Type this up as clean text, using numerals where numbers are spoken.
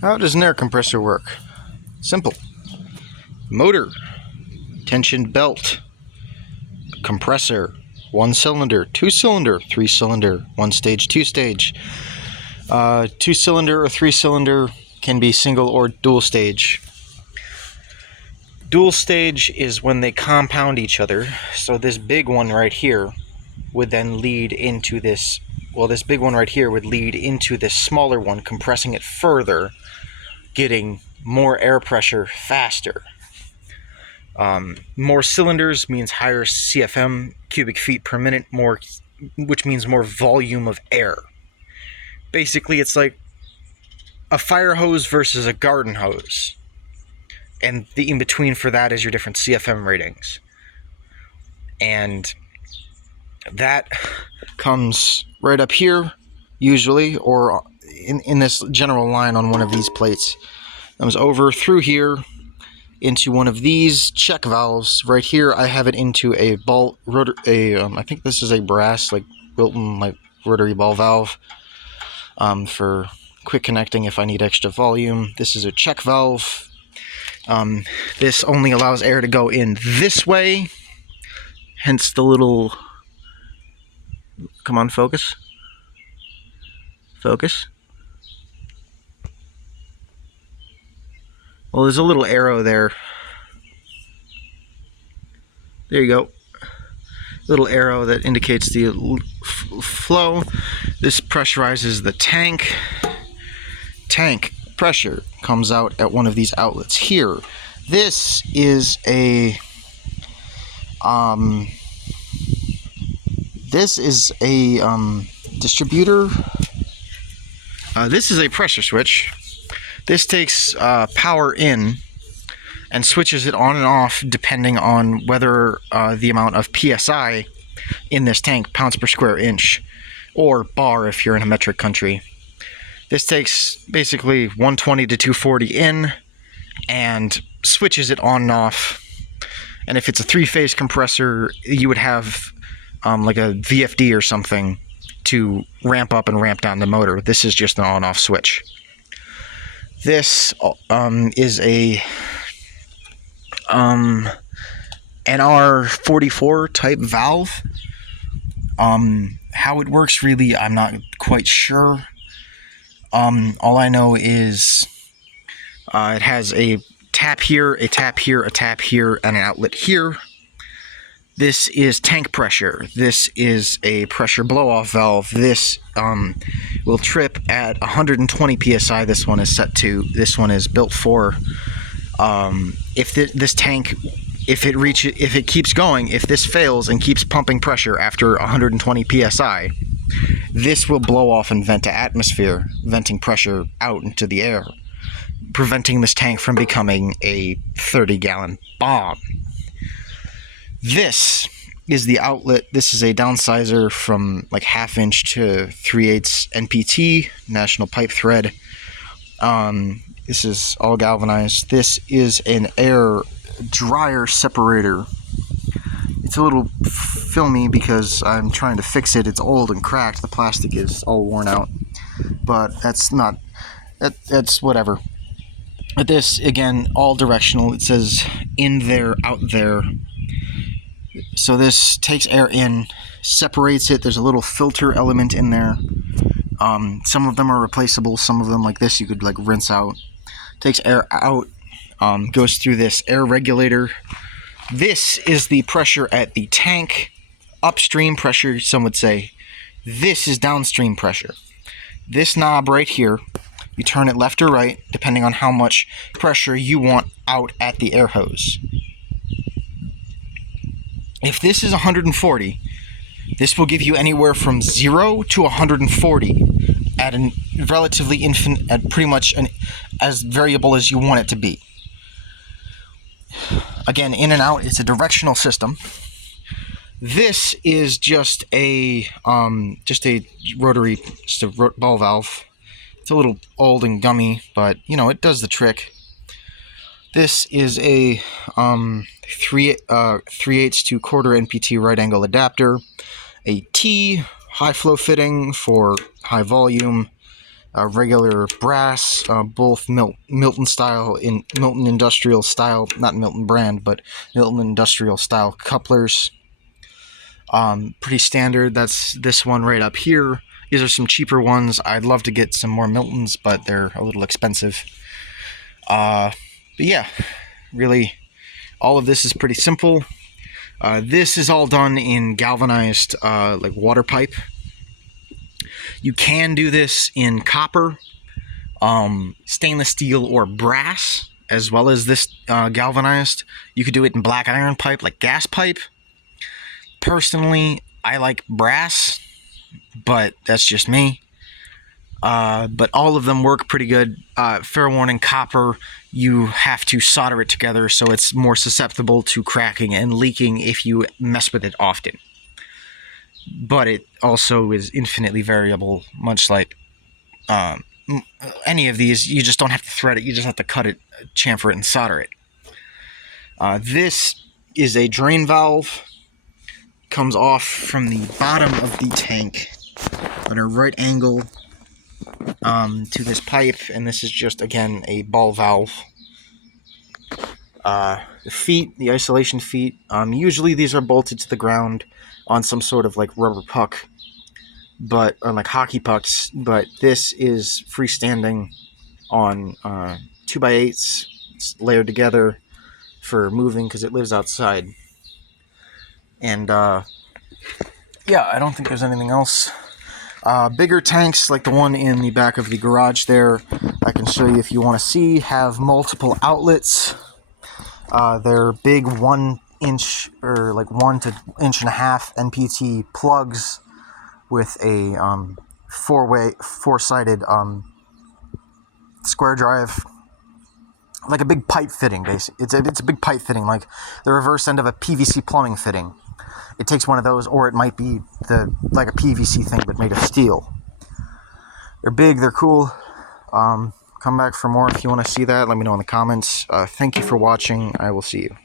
How does an air compressor work? Simple. Motor, tension belt, compressor, 1 cylinder, 2 cylinder, 3 cylinder, 1 stage, 2 stage. 2 cylinder or 3 cylinder can be single or dual stage. Dual stage is when they compound each other. So this big one right here would then lead into this. Well, this big one right here would lead into this smaller one, compressing it further, getting more air pressure faster. More cylinders means higher CFM, cubic feet per minute, more, which means more volume of air. Basically, it's like a fire hose versus a garden hose. And the in-between for that is your different CFM ratings. And that comes right up here, usually, or in this general line on one of these plates. Comes over through here into one of these check valves. Right here, I have it into a ball rotor. I think this is a brass, like built-in, like rotary ball valve for quick connecting if I need extra volume. This is a check valve. This only allows air to go in this way, hence the little, come on, focus, well, there's a little arrow there, you go, little arrow that indicates the flow. This pressurizes the tank pressure comes out at one of these outlets here. This is a distributor. This is a pressure switch. This takes power in and switches it on and off depending on whether the amount of PSI in this tank, pounds per square inch, or bar if you're in a metric country. This takes basically 120 to 240 in and switches it on and off. And if it's a 3-phase compressor, you would have like a VFD or something to ramp up and ramp down the motor. This is just an on-off switch. This is a NR44 type valve. How it works, really, I'm not quite sure. All I know is it has a tap here, a tap here, a tap here, and an outlet here. This is tank pressure. This is a pressure blow-off valve. This will trip at 120 psi. This one is set to. This one is built for. If this tank, if it keeps going, if this fails and keeps pumping pressure after 120 psi, this will blow off and vent to atmosphere, venting pressure out into the air, preventing this tank from becoming a 30-gallon bomb. This is the outlet. This is a downsizer from like 1/2 inch to 3/8 NPT, National Pipe Thread. This is all galvanized. This is an air dryer separator. It's a little filmy because I'm trying to fix it. It's old and cracked. The plastic is all worn out. But that's whatever. But this, again, all directional. It says in there, out there. So this takes air in, separates it. There's a little filter element in there. Some of them are replaceable. Some of them, like this, you could like rinse out. Takes air out, goes through this air regulator. This is the pressure at the tank, upstream pressure, some would say. This is downstream pressure. This knob right here, you turn it left or right, depending on how much pressure you want out at the air hose. If this is 140, this will give you anywhere from 0 to 140 at a relatively infinite, at pretty much as variable as you want it to be. Again, in and out, it's a directional system. This is just a rotary, ball valve. It's a little old and gummy, but you know it does the trick. This is a 3/8 to quarter NPT right angle adapter, a T high flow fitting for high volume, regular brass, both Milton style, in Milton industrial style, not Milton brand, but Milton industrial style couplers. Pretty standard. That's this one right up here. These are some cheaper ones. I'd love to get some more Miltons, but they're a little expensive. But yeah, really, all of this is pretty simple. This is all done in galvanized like water pipe. You can do this in copper, stainless steel, or brass, as well as this galvanized. You could do it in black iron pipe, like gas pipe. Personally, I like brass, but that's just me. But all of them work pretty good. Fair warning, copper, you have to solder it together, so it's more susceptible to cracking and leaking if you mess with it often. But it also is infinitely variable, much like any of these. You just don't have to thread it, you just have to cut it, chamfer it, and solder it. This is a drain valve. Comes off from the bottom of the tank at a right angle to this pipe, and this is just, again, a ball valve. The feet, the isolation feet, usually these are bolted to the ground on some sort of like rubber puck, or like hockey pucks, but this is freestanding on 2x8s. It's layered together for moving because it lives outside. And yeah, I don't think there's anything else. Bigger tanks, like the one in the back of the garage there, I can show you if you want to see, have multiple outlets. They're big 1 inch or like 1 to 1.5 inch NPT plugs with a four-sided square drive, like a big pipe fitting. Basically, it's a big pipe fitting, like the reverse end of a PVC plumbing fitting. It takes one of those, or it might be like a PVC thing but made of steel. They're big, they're cool. Come back for more if you want to see that. Let me know in the comments. Thank you for watching. I will see you.